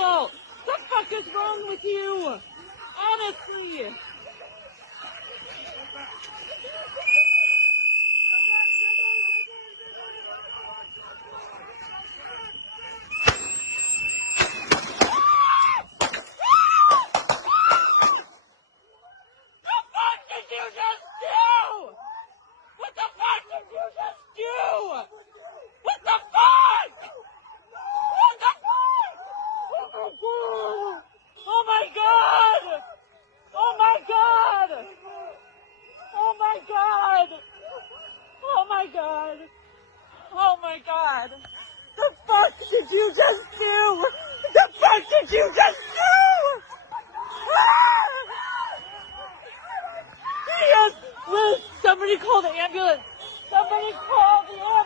people! The fuck is wrong with you? Honestly! Oh my god! The fuck did you just do? The fuck did you just do? Yes! Liz, somebody call the ambulance! Somebody call the ambulance!